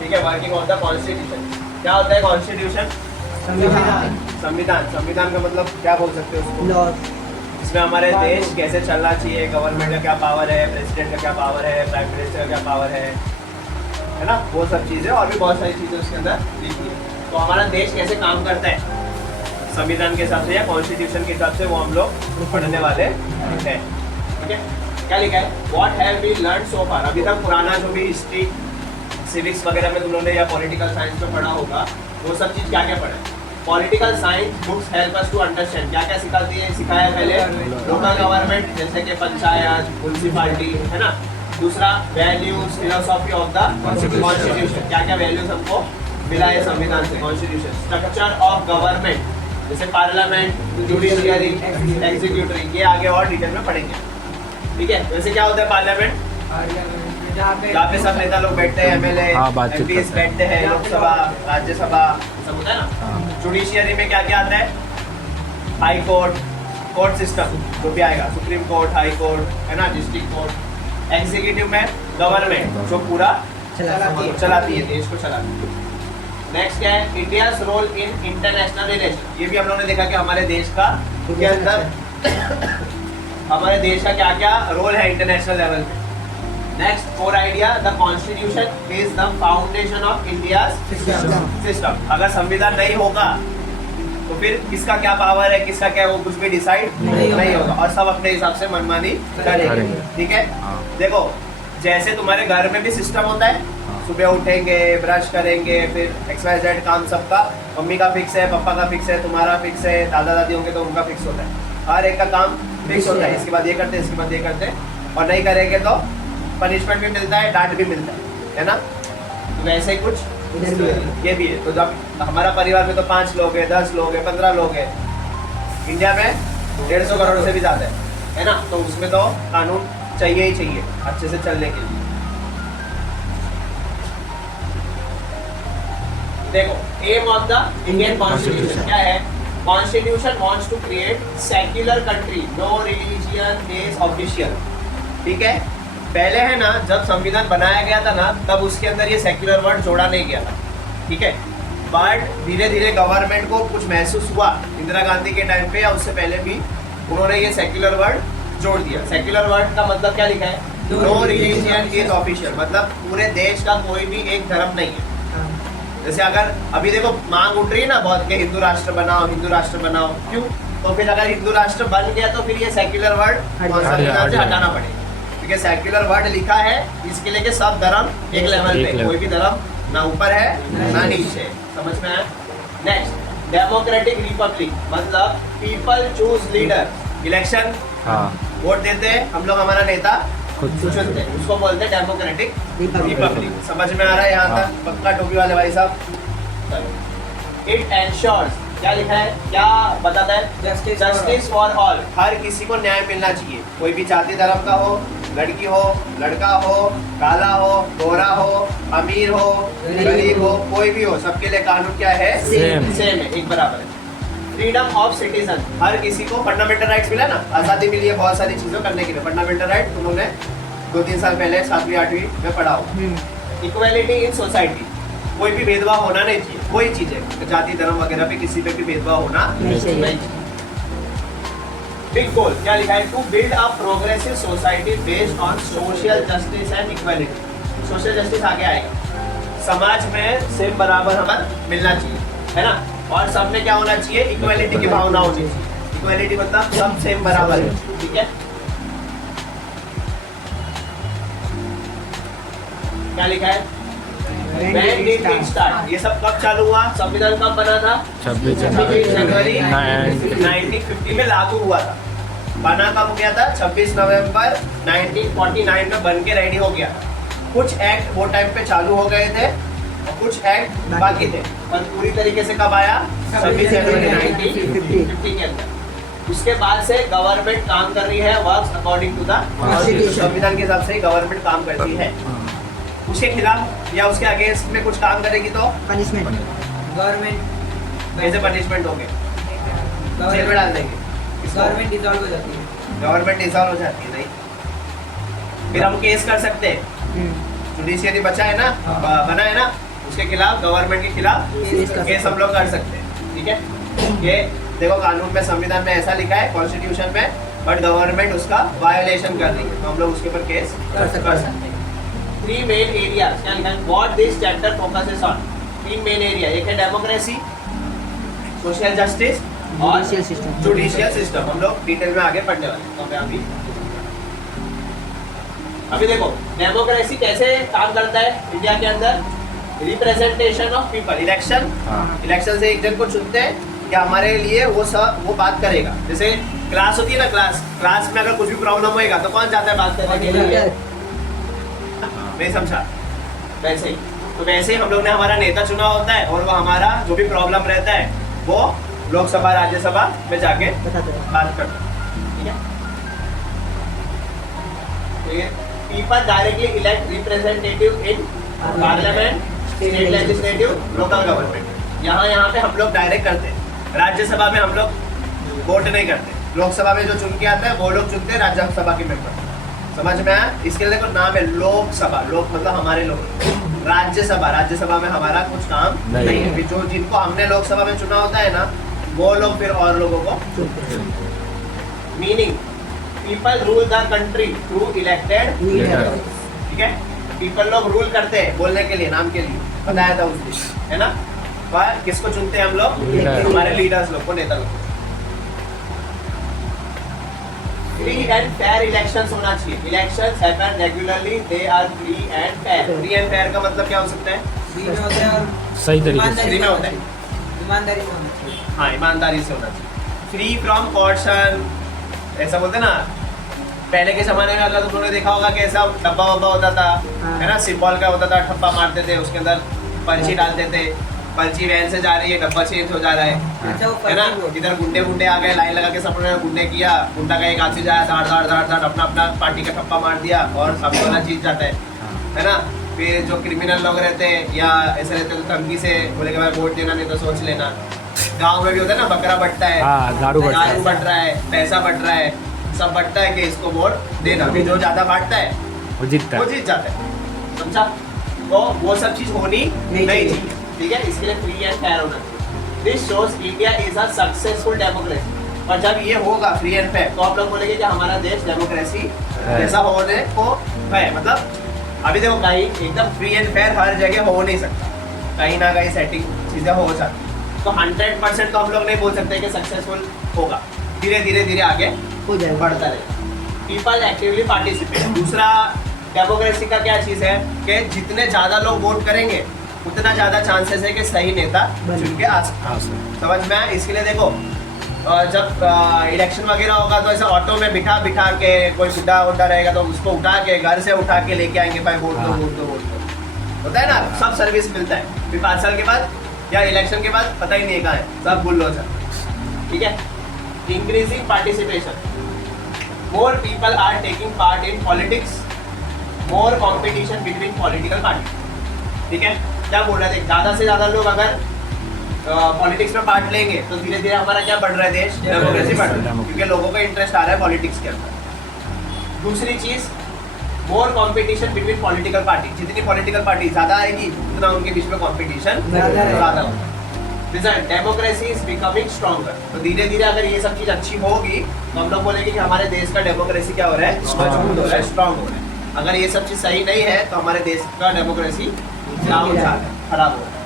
ठीक है, working of the constitution. क्या होता है कॉन्स्टिट्यूशन? संविधान। संविधान का मतलब क्या बोल सकते हो उसको? इसमें हमारे देश कैसे चलना चाहिए, गवर्नमेंट का क्या पावर है, प्रेसिडेंट का क्या पावर है, प्राइम मिनिस्टर का क्या पावर है ना, वो सब चीज़ें और भी बहुत सारी चीज़ें उसके अंदर लिखी है। तो हमारा देश कैसे काम करता है संविधान के हिसाब से या कॉन्स्टिट्यूशन के हिसाब से, वो हम लोग पढ़ने वाले हैं। ठीक है, क्या लिखा है? What have we learn so far. अभी तक पुराना जो भी हिस्ट्री सिविक्स वगैरह में तुम लोगों ने या पॉलिटिकल साइंस में पढ़ा होगा, वो सब चीज़ क्या क्या पढ़ा है? Political science books help us to understand. क्या क्या सिखाती है? सिखाया पहले लोकल गवर्नमेंट, जैसे कि पंचायत, म्यूनसिपालिटी, है ना। दूसरा values, philosophy of the constitution. क्या क्या वैल्यूज हमको मिला है संविधान से, कॉन्स्टिट्यूशन। स्ट्रक्चर ऑफ गवर्नमेंट, जैसे पार्लियामेंट, जुडिशियरी, एग्जीक्यूटिव, ये आगे और डिटेल में पढ़ेंगे। ठीक है, वैसे क्या होता है पार्लियामेंट? जहाँ पे सब नेता लोग बैठते हैं, एमएलए, एमपीज बैठते हैं, लोकसभा, राज्यसभा, सब होता है ना। जुडिशियरी में क्या क्या आता है? हाई कोर्ट, कोर्ट सिस्टम जो भी आएगा, सुप्रीम कोर्ट, हाई कोर्ट, है ना, डिस्ट्रिक्ट कोर्ट। एग्जीक्यूटिव में गवर्नमेंट जो पूरा चलाती है, देश को चलाती है। नेक्स्ट क्या है? India's role in international relation. ये भी हम लोगों ने देखा कि हमारे देश का के अंदर हमारे देश का क्या क्या रोल है इंटरनेशनल लेवल पे। Next, core idea, the constitution is the foundation of India system. अगर संविधान नहीं होगा तो फिर किसका क्या पावर है, किसका क्या, वो कुछ भी डिसाइड नहीं होगा और सब अपने हिसाब से मनमानी करेंगे। ठीक है, देखो जैसे तुम्हारे घर में भी सिस्टम होता है, सुबह उठेंगे, ब्रश करेंगे, फिर XYZ काम सबका, मम्मी का फिक्स है, पापा का फिक्स है, तुम्हारा फिक्स है, दादा दादी होंगे तो उनका फिक्स होता है, हर एक का काम फिक्स होता है। इसके बाद ये करते हैं, इसके बाद ये करते हैं, और नहीं करेंगे तो पनिशमेंट भी मिलता है, डांट भी मिलता है ना। तो वैसे ही कुछ ये भी है। तो जब हमारा परिवार में तो 5 लोग हैं, 10 लोग हैं, 15 लोग हैं, इंडिया में 150 करोड़ से भी ज़्यादा है ना। तो उसमें तो कानून चाहिए ही चाहिए अच्छे से चलने के लिए। देखो, aim of the Indian constitution क्या है? Constitution wants to create secular country, no religion based official. ठीक है, पहले है ना जब संविधान बनाया गया था ना, तब उसके अंदर ये सेक्युलर वर्ड जोड़ा नहीं गया था। ठीक है, बट धीरे धीरे गवर्नमेंट को कुछ महसूस हुआ, इंदिरा गांधी के टाइम पे या उससे पहले भी, उन्होंने ये सेक्युलर वर्ड जोड़ दिया। सेक्युलर वर्ड का मतलब क्या लिखा है? नो रिलीजियन इज ऑफिशियल, मतलब पूरे देश का कोई भी एक धर्म नहीं है। जैसे अगर अभी देखो मांग उठ रही है ना बहुत कि हिंदू राष्ट्र बनाओ, हिंदू राष्ट्र बनाओ, क्यों? तो फिर अगर हिंदू राष्ट्र बन गया तो फिर ये सेक्युलर वर्ड संविधान से हटाना पड़ेगा, क्योंकि सेक्युलर वर्ड लिखा है इसके लिए कि सब धर्म एक लेवल पे, कोई भी धर्म ना ऊपर है ना नीचे। समझ में आया? नेक्स्ट, डेमोक्रेटिक रिपब्लिक, मतलब people choose leader, election vote देते हैं हम लोग, हमारा नेता चुनते हैं, उसको बोलते हैं डेमोक्रेटिक रिपब्लिक। समझ में आ रहा है यहाँ तक? पक्का टोपी वाले भाई साहब। इट एंश्योर्स, क्या लिखा है, क्या बताता है? जस्टिस फॉर ऑल, हर किसी को न्याय मिलना चाहिए, कोई भी जाति धर्म का हो, लड़की हो, लड़का हो, काला हो, गोरा हो, अमीर हो, गरीब हो, कोई भी हो, सबके लिए कानून क्या है? सेम है, एक बराबर है। फ्रीडम ऑफ सिटीजन, हर किसी को फंडामेंटल राइट्स मिला ना, आज़ादी मिली है बहुत सारी चीज़ों करने के लिए। फंडामेंटल राइट उन्होंने 2-3 साल पहले 7वीं 8वीं में पढ़ा हो। इक्वालिटी इन सोसाइटी, कोई भी भेदभाव होना नहीं चाहिए, कोई चीज़ है जाति धर्म वगैरह पे किसी पे भी भेदभाव होना नहीं चाहिए। बिग गोल, क्या लिखा है? To build a progressive society based on social justice and equality. Social justice आगे आएगा, समाज में सेम बराबर हमें मिलना चाहिए, है ना, और सब में क्या होना चाहिए? इक्वालिटी की भावना होनी चाहिए। इक्वालिटी मतलब सब सेम बराबर है। ठीक है, क्या लिखा है? When did it start? ये सब कब चालू हुआ? संविधान कब बना था? 26 जनवरी 1950 में लागू हुआ था। बना कब गया था? 26 नवंबर 1949 में बन के रेडी हो गया। कुछ एक्ट वो टाइम पे चालू हो गए थे और कुछ एक्ट बाकी थे, पर पूरी तरीके से कब आया? 26 जनवरी 1950 के अंदर। उसके बाद से गवर्नमेंट काम कर रही है, वर्क्स अकॉर्डिंग टू द संविधान के हिसाब से गवर्नमेंट काम करती है। उसके खिलाफ या उसके अगेंस्ट में कुछ काम करेगी तो पनिशमेंट गवर्नमेंट कैसे पनिशमेंट होंगे? जेल में डाल देंगे। गवर्नमेंट डिसॉल्व हो जाती है। गवर्नमेंट डिसॉल्व हो जाती है, नहीं फिर हम केस कर सकते हैं। जुडिशियरी बचा है ना, बना है ना, उसके खिलाफ, गवर्नमेंट के खिलाफ केस हम लोग कर सकते हैं। ठीक है, ये देखो कानून में, संविधान में ऐसा लिखा है, कॉन्स्टिट्यूशन में, बट गवर्नमेंट उसका वायोलेशन कर रही है तो हम लोग उसके ऊपर केस कर सकते हैं। 3 मेन एरियाज क्या लिखा है? What this chapter focuses on? 3 main area, एक है डेमोक्रेसी, सोशल जस्टिस और जुडिशियल सिस्टम। हम लोग डिटेल में आगे पढ़ने वाले हैं। तो हमें अभी देखो डेमोक्रेसी कैसे काम करता है इंडिया के अंदर। Representation of people, election, election से एक जन को चुनते हैं कि हमारे लिए वो बात करेगा। जैसे क्लास होती है ना, क्लास में अगर कुछ भी प्रॉब्लम होएगा तो कौन जाता है बात करने के लिए? नहीं समझा? वैसे ही तो वैसे ही हम लोग ने हमारा नेता चुना होता है और वो हमारा जो भी प्रॉब्लम रहता है वो लोकसभा राज्यसभा में जाके बात करता है। ठीक है, people directly elect representative in parliament, state legislative, local government. यहाँ पे हम लोग डायरेक्ट करते हैं। राज्यसभा में हम लोग वोट नहीं करते। लोकसभा में जो चुन के आता है वो लोग चुनते हैं राज्यसभा के मेंबर। समझ में आया? इसके लिए देखो नाम है लोकसभा, लोक मतलब हमारे लोग। राज्यसभा में हमारा कुछ काम नहीं है। जो जिनको हमने लोकसभा में चुना होता है ना, वो लोग फिर और लोगों को चुनते हैं। Meaning people rule the country through elected leaders. ठीक है, पीपल लोग रूल करते हैं बोलने के लिए, नाम के लिए बताया था उस दिन, है ना। पर किसको चुनते हैं हम लोग? हमारे लीडर्स लोग को, नेता लोग। फ्री एंड फेयर इलेक्शंस होना चाहिए। Elections happen regularly, they are free and fair. Free and fair का मतलब क्या हो सकता है? फ्री में होता है और सही तरीके से फ्री में होता है, ईमानदारी से होना चाहिए। हाँ ईमानदारी से होना चाहिए। फ्री फ्रॉम कॉर्शन, ऐसा बोलते हैं ना। पहले के जमाने में अगर तुम लोगों ने देखा होगा कि ऐसा डब्बा वब्बा होता था, है ना, सिंबल का होता था, ठप्पा मारते थे, उसके अंदर पर्ची डालते थे। पर्ची वैन से जा रही है, डब्बा चेंज हो जा रहा अच्छा, वो है ना। पर्ची बोर्ड। इधर गुंडे आ गए, लाइन लगा के सब लोगों ने गुंडे किया। गुंडा का एक हाथ से जाया, धाड़ अपना अपना पार्टी का ठप्पा मार दिया और सब वाला जीत जाता है ना। फिर जो क्रिमिनल लोग रहते हैं या ऐसे रहते हैं तो धमकी से बोले कि भाई वोट देना नहीं तो सोच लेना। गाँव में भी होता है ना, बकरा बटता है, दारू बट रहा है, पैसा बट रहा है, सब बटता है कि इसको वोट देना। जो ज्यादा बांटता है वो जीतता है। समझा? तो वो सब चीज होनी नहीं चाहिए। ठीक है, इसके लिए फ्री एंड फेयर होना चाहिए। This shows India is a successful democracy. और जब ये होगा फ्री एंड फेयर तो आप लोग बोलेंगे कि हमारा देश डेमोक्रेसी जैसा होने को है। मतलब अभी देखो कहीं एकदम फ्री एंड फेयर हर जगह हो नहीं सकता, कहीं ना कहीं सेटिंग चीजें हो जाती। तो 100% तो हम लोग नहीं बोल सकते कि सक्सेसफुल होगा। धीरे आगे बढ़ता रहेगा। People actively participate. दूसरा डेमोक्रेसी का क्या चीज है कि जितने ज्यादा लोग वोट करेंगे उतना ज्यादा चांसेस है कि सही नेता चुन के आ सकता है। समझ में आया? इसके लिए देखो जब इलेक्शन वगैरह होगा तो ऐसे ऑटो में बिठा के कोई बुढ़ा वुड्ढा रहेगा तो उसको उठा के घर से उठा के लेके आएंगे, भाई वोट दो। होता है ना, सब सर्विस मिलता है। फिर 5 साल के बाद या इलेक्शन के बाद पता ही नहीं कहाँ है, सब भूल लो सर। ठीक है, increasing participation. More people are taking part in politics, more competition between political party. ठीक है, क्या बोल रहे थे? ज्यादा से ज्यादा लोग अगर पॉलिटिक्स में पार्ट लेंगे तो धीरे हमारा क्या बढ़ रहा है? देश डेमोक्रेसी बढ़ रहा है, क्योंकि लोगों का इंटरेस्ट आ रहा है पॉलिटिक्स के अंदर। दूसरी चीज, मोर कंपटीशन बिटवीन पॉलिटिकल पार्टी। जितनी पॉलिटिकल पार्टी ज्यादा आएगी उतना उनके बीच में कंपटीशन ज्यादा होगा। Result, democracy is becoming stronger. तो धीरे अगर ये सब चीज अच्छी होगी तो हम लोग बोलेंगे कि हमारे देश का डेमोक्रेसी क्या हो रहा है? मजबूत हो रहा है, स्ट्रॉन्ग हो रहा है। अगर ये सब चीज सही नहीं है तो हमारे देश का डेमोक्रेसी खराब हो रहा है।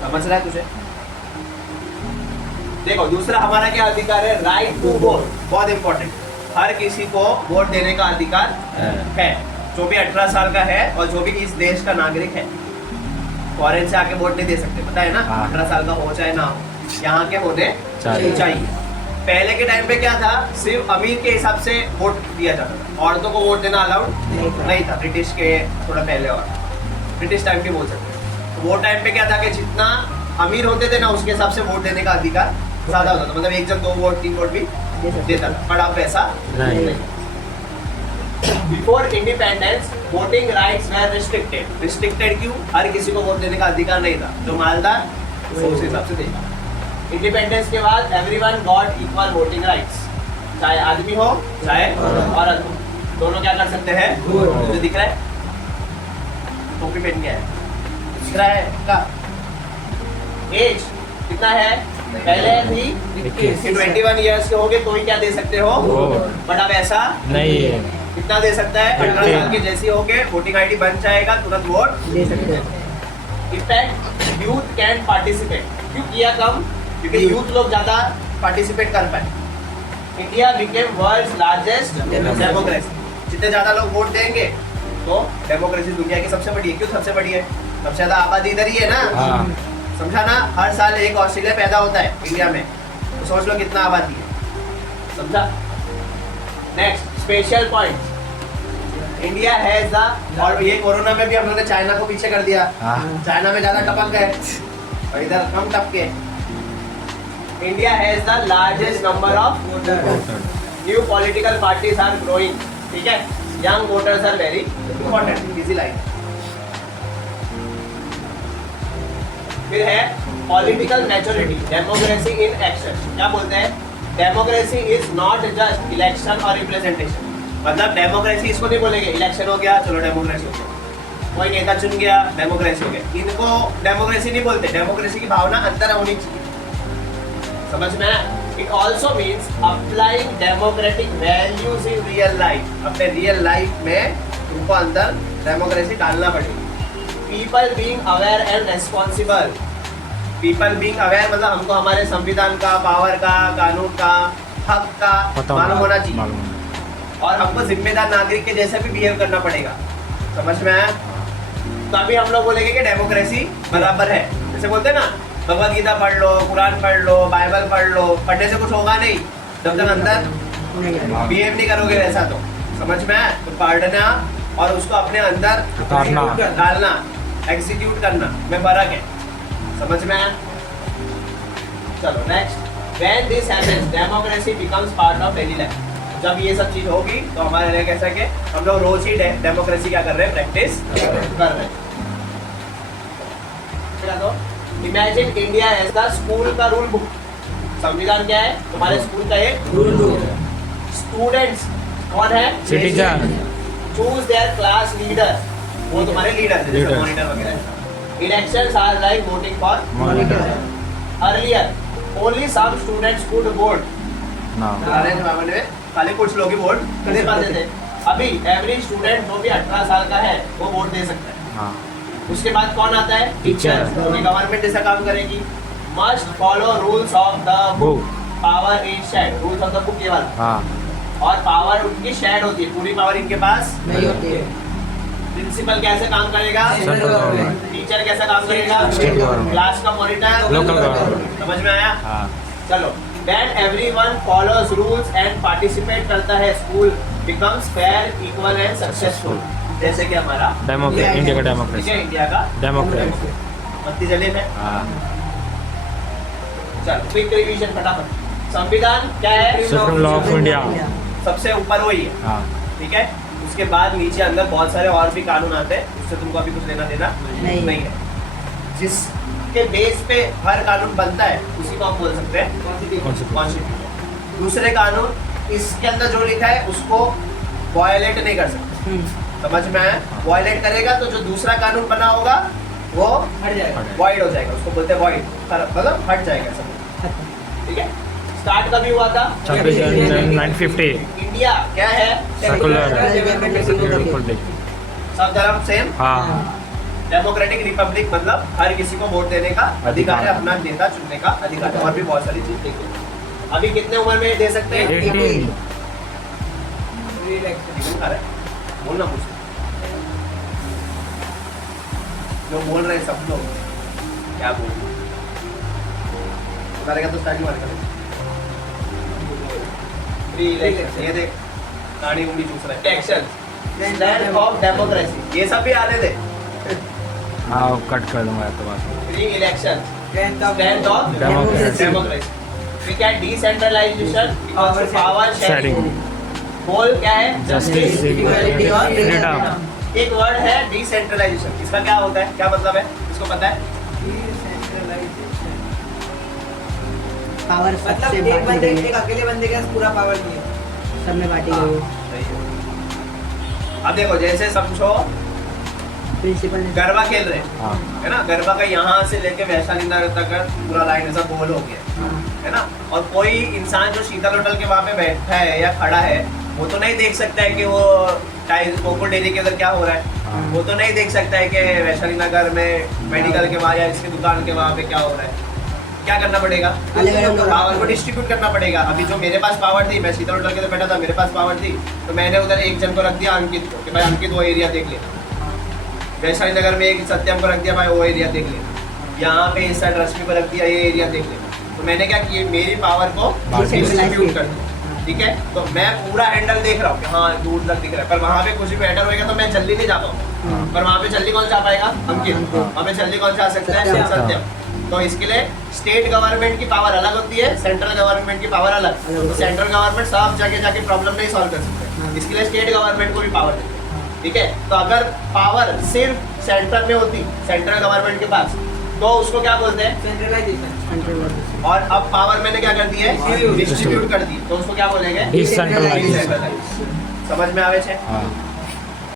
समझ रहा है तुझे? देखो दूसरा हमारा क्या अधिकार है? Right to vote. बहुत इंपॉर्टेंट, हर किसी को वोट देने का अधिकार है, जो भी 18 साल का है और जो भी इस देश का नागरिक है। फॉरेन से आके वोट नहीं दे सकते, पता है ना। 18 साल का हो चाहे ना हो, यहाँ के होने चाहिए। पहले के टाइम पे क्या था? सिर्फ अमीर के हिसाब से वोट दिया जाता था, औरतों को वोट देना अलाउड नहीं था। ब्रिटिश के थोड़ा पहले, और ब्रिटिश टाइम भी बोल सकते हैं। तो वो टाइम पे क्या था कि जितना अमीर होते थे ना उसके हिसाब से वोट देने का अधिकार ज्यादा होता था। मतलब 1 जन 2 वोट 3 वोट भी देता था, पर अब ऐसा नहीं। बिफोर इंडिपेंडेंस वोटिंग राइट्स वर रिस्ट्रिक्टेड। रिस्ट्रिक्टेड क्यों? हर किसी को वोट देने का अधिकार नहीं था, जो मालदार वो उस हिसाब से देगा। इंडिपेंडेंस के बाद everyone got equal voting rights, चाहे आदमी हो चाहे औरत हो, दोनों क्या कर सकते हैं। जो दिख रहा है टोपी पहन के है, दिख रहा है का एज कितना है? पहले थी 21 ईयर्स के हो गए तो ही क्या दे सकते हो, बट अब ऐसा नहीं है। कितना दे सकता है? 18 साल के जैसी हो गए वोटिंग आईडी बन जाएगा, तुरंत वोट दे सकते हैं। इफेक्ट यूथ कैन पार्टिसिपेट, क्यों किया कम? क्योंकि यूथ लोग ज्यादा पार्टिसिपेट कर पाए। India became world's largest democracy, जितने ज्यादा लोग वोट देंगे तो डेमोक्रेसी दुनिया की सबसे बड़ी है। क्यों सबसे बड़ी है? सबसे ज्यादा आबादी इधर ही है ना, हाँ। समझा ना? हर साल एक ऑस्ट्रेलिया पैदा होता है इंडिया में, तो सोच लो कितना आबादी है, समझा? Next special point, India has the, और ये कोरोना में भी हम लोगों ने चाइना को पीछे कर दिया। हाँ। चाइना में ज्यादा टपक गए और इधर कम टपके। India has the largest number of new political parties are growing, ठीक है? Young voters are very important, easy line. फिर है political maturity, democracy in action. क्या बोलते हैं? Democracy is not just election और रिप्रेजेंटेशन। मतलब डेमोक्रेसी इसको नहीं बोलेंगे इलेक्शन हो गया चलो डेमोक्रेसी हो गया, कोई नेता चुन गया डेमोक्रेसी हो गया, इनको डेमोक्रेसी नहीं बोलते। डेमोक्रेसी की भावना अंदर होनी चाहिए, समझ में आया? It also means applying democratic values in real life. अपने रियल लाइफ में तुमको अंदर डेमोक्रेसी डालना पड़ेगी। People being aware and responsible, people being aware मतलब हमको हमारे संविधान का, पावर का, कानून का, हक का मालूम होना चाहिए, और हमको जिम्मेदार नागरिक के जैसे भी बिहेव करना पड़ेगा, समझ में आया? तभी हम लोग बोलेंगे कि डेमोक्रेसी बराबर है। जैसे बोलते हैं ना, भगवद गीता पढ़ लो, कुरान पढ़ लो, बाइबल पढ़ लो, पढ़ने से कुछ होगा नहीं जब तक अंदर बिहेव नहीं करोगे वैसा, तो समझ में आया? तो पढ़ना और उसको अपने अंदर डालना, एग्जीक्यूट करना में फर्क है, समझ में आया? चलो next, when this happens democracy becomes part of daily life. जब ये सब चीज होगी तो हमारे लिए कैसा कि हम लोग रोज ही डेमोक्रेसी क्या कर रहे हैं, प्रैक्टिस कर रहे हैं। तो imagine India as the school का रूल बुक। संविधान क्या है? तुम्हारे स्कूल का एक रूल बुक है। स्टूडेंट्स कौन है? Citizen. Choose their class leader, वो तुम्हारे लीडर है, जैसे मॉनिटर वगैरह। Elections are like voting for monitor. Earlier only some students could vote, पुराने जमाने में खाली कुछ लोग ही वोट दे पाते थे। अभी एवरी स्टूडेंट जो भी 18 साल का है वो वोट दे सकता है। हाँ। उसके बाद कौन आता है? टीचर। गवर्नमेंट ऐसा काम करेगी, must follow rules of the book, power is shared. Rules of the book ये वाला, हाँ। और पावर उनकी शेयर्ड होती है, पूरी पावर इनके पास नहीं होती है। प्रिंसिपल कैसे काम करेगा? टीचर कैसे काम करेगा? क्लास का मॉनिटर लोकल गवर्नमेंट। समझ में आया? हाँ। चलो, when everyone follows rules and participate करता है, school becomes fair, equal and successful। जैसे कि हमारा डेमोक्रेसी, इंडिया का ठीक डेमोक्रेसी। है, इंडिया का डेमोक्रेसी। बत्ती जले में। हाँ। चलो क्विक रिवीजन फटाफट। संविधान क्या है? Supreme law of India. सबसे ऊपर वही है, हाँ। ठीक है? उसके बाद नीचे अंदर बहुत सारे और भी कानून आते हैं, उससे तुमको अभी कुछ लेना देना नहीं है। जिसके बेस पे हर कानून बनता है उसी को हम बोल सकते हैं कॉन्स्टिट्यूशन। दूसरे कानून इसके अंदर जो लिखा है उसको वायलेट नहीं कर सकते, समझ में आया? वायलेट करेगा तो जो दूसरा कानून बना होगा वो वॉइड हो जाएगा, उसको बोलते हैं वॉइड, मतलब हट जाएगा सब, ठीक है? स्टार्ट कभी हुआ था? 26 जनवरी 1950। इंडिया क्या है? सेकुलर। सब धर्म सेम। हाँ। डेमोक्रेटिक रिपब्लिक मतलब हर किसी को वोट देने का अधिकार है, अपना नेता चुनने का अधिकार है, और भी बहुत सारी चीज देखिए। अभी कितने उम्र में दे सकते हैं? 18। बोलना कुछ जो बोल रहे हैं सब लोग क्या बोल रहे हैं? तो स्टार्टिंग वाले करें। फ्री इलेक्शन, ये देख गाड़ी उंगली चूस रहा है। एक्शन, स्टैंड ऑफ डेमोक्रेसी, ये सब भी आने दे। हाँ, कट कर दूंगा तो बात। Free election, stand of democracy. Democracy. We can decentralization because power sharing. होल क्या है? Justice, equality और freedom. एक वर्ड है डिसेंट्रलाइजेशन, इसका क्या होता है, क्या मतलब है, इसको पता है? पावर मतलब सबसे एक बांटी बंदे गई है, एक अकेले बंदे के पास पूरा पावर नहीं है। सब में बांटी गई है। सही है। अब देखो जैसे समझो प्रिंसिपल ने गरबा खेल रहे हैं, हाँ है ना, गरबा का यहाँ से लेके वैशाली नगर तक का पूरा लाइन ऐसा गोल हो गया, हाँ, है ना, और कोई इंसान जो शीतल होटल के वहाँ पे बैठा है या खड़ा है, वो तो नहीं देख सकता है कि वो टाइल कोको डेरी के अंदर क्या हो रहा है, हाँ। वो तो नहीं देख सकता है कि वैशाली नगर में मेडिकल के वहाँ या इसकी दुकान के वहाँ पे क्या हो रहा है। क्या करना पड़ेगा? अलग-अलग लोग- पावर को डिस्ट्रीब्यूट करना पड़ेगा। अभी जो मेरे पास पावर थी, मैं शीतल होटल के अंदर बैठा था, मेरे पास पावर थी, तो मैंने उधर एक जन को रख दिया, अंकित को, कि भाई अंकित वो एरिया देख ले। वैशाली नगर में एक सत्यम को रख दिया, भाई वो एरिया देख ले। यहाँ पे इस साइड रश्मि को रख दिया, ये एरिया देख ले। तो मैंने क्या किया, मेरी पावर को डिस्ट्रीब्यूट कर दिया, ठीक है। तो मैं पूरा हैंडल देख रहा हूँ कि हाँ दूर तक दिख रहा है, पर वहाँ पे कुछ भी मैटर होएगा तो मैं जल्दी नहीं जा पाऊंगा। हाँ। पर वहाँ पे जल्दी कौन जा पाएगा? अंकित। वहाँ पे जल्दी कौन जा सकता है? सत्यम। सत्यम। तो इसके लिए स्टेट गवर्नमेंट की पावर अलग होती है, सेंट्रल गवर्नमेंट की पावर अलग। अलग तो होती है। सेंट्रल गवर्नमेंट सब जगह जाके प्रॉब्लम नहीं सॉल्व कर सकते, हाँ। इसके लिए स्टेट गवर्नमेंट को भी पावर देते हैं, ठीक है। तो अगर पावर सिर्फ सेंट्रल में होती, सेंट्रल गवर्नमेंट के पास, तो उसको क्या बोलते हैं? सेंट्रलाइजेशन। कंट्रोल और अब पावर मैंने क्या कर दी है? डिस्ट्रीब्यूट कर दी, तो उसको क्या बोलेंगे? Decentralized. Decentralized। समझ में आवे छे? हाँ